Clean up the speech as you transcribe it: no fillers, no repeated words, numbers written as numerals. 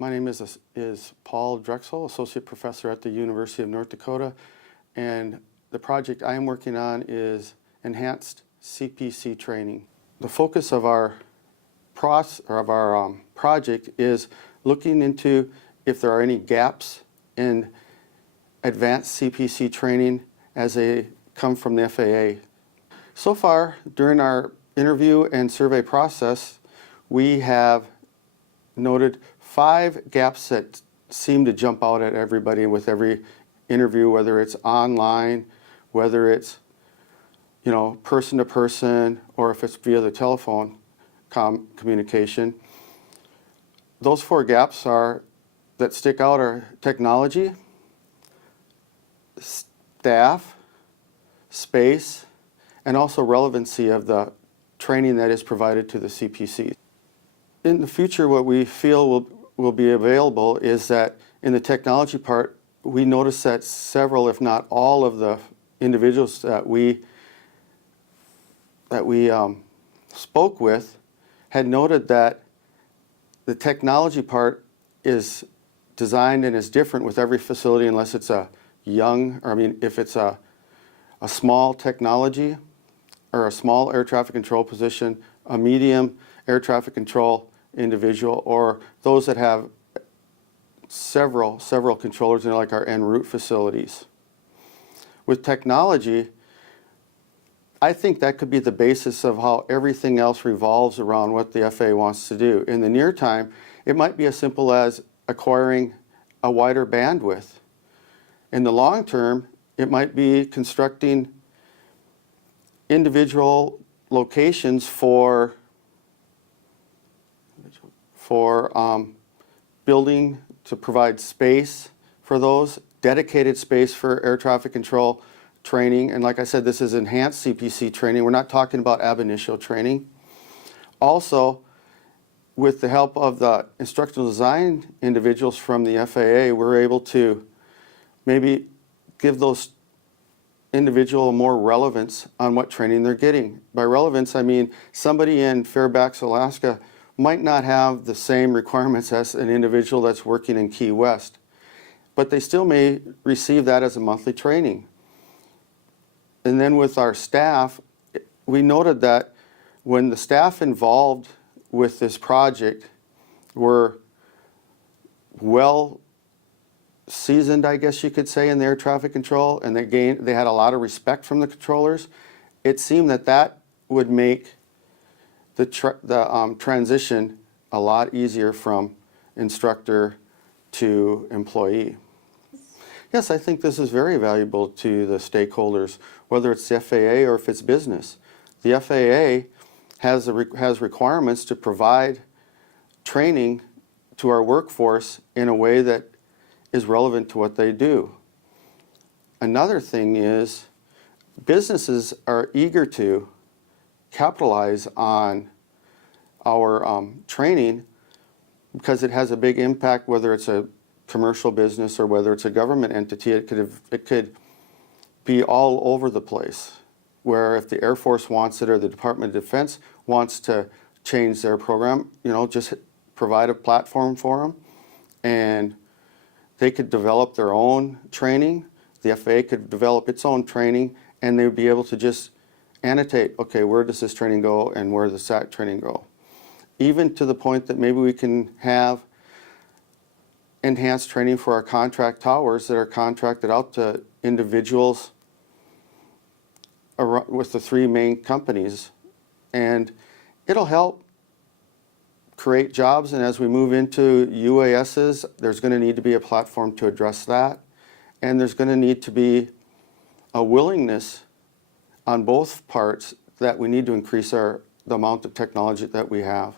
My name is Paul Dreschel, Associate Professor at the University of North Dakota, and the project I am working on is enhanced CPC training. The focus of our project is looking into if there are any gaps in advanced CPC training as they come from the FAA. So far, during our interview and survey process, we have noted 5 gaps that seem to jump out at everybody with every interview, whether it's online, whether it's person to person, or if it's via the telephone communication. Those 4 gaps that stick out are technology, staff, space, and also relevancy of the training that is provided to the CPC. In the future, what we feel will be available is that in the technology part, we noticed that several, if not all, of the individuals that we spoke with had noted that the technology part is designed and is different with every facility unless it's if it's a small technology or a small air traffic control position, a medium air traffic control individual, or those that have several controllers in, like our en route facilities. With technology, I think that could be the basis of how everything else revolves around what the FAA wants to do. In the near time, it might be as simple as acquiring a wider bandwidth. In the long term, it might be constructing individual locations for building to provide space for those, dedicated space for air traffic control training. And like I said, this is enhanced CPC training. We're not talking about ab initio training. Also, with the help of the instructional design individuals from the FAA, we're able to maybe give those individual more relevance on what training they're getting. By relevance, I mean somebody in Fairbanks, Alaska might not have the same requirements as an individual that's working in Key West, but they still may receive that as a monthly training. And then with our staff, we noted that when the staff involved with this project were well seasoned, I guess you could say, in their traffic control, and they had a lot of respect from the controllers, it seemed that would make the transition a lot easier from instructor to employee. Yes, I think this is very valuable to the stakeholders, whether it's the FAA or if it's business. The FAA has requirements to provide training to our workforce in a way that is relevant to what they do. Another thing is businesses are eager to capitalize on our training because it has a big impact, whether it's a commercial business or whether it's a government entity. It could be all over the place, where if the Air Force wants it or the Department of Defense wants to change their program, just provide a platform for them, and they could develop their own training. The FAA could develop its own training, and they would be able to just annotate, okay, where does this training go and where does that training go? Even to the point that maybe we can have enhanced training for our contract towers that are contracted out to individuals with the 3 main companies. And it'll help create jobs, and as we move into UASs, there's going to need to be a platform to address that. And there's going to need to be a willingness on both parts that we need to increase the amount of technology that we have.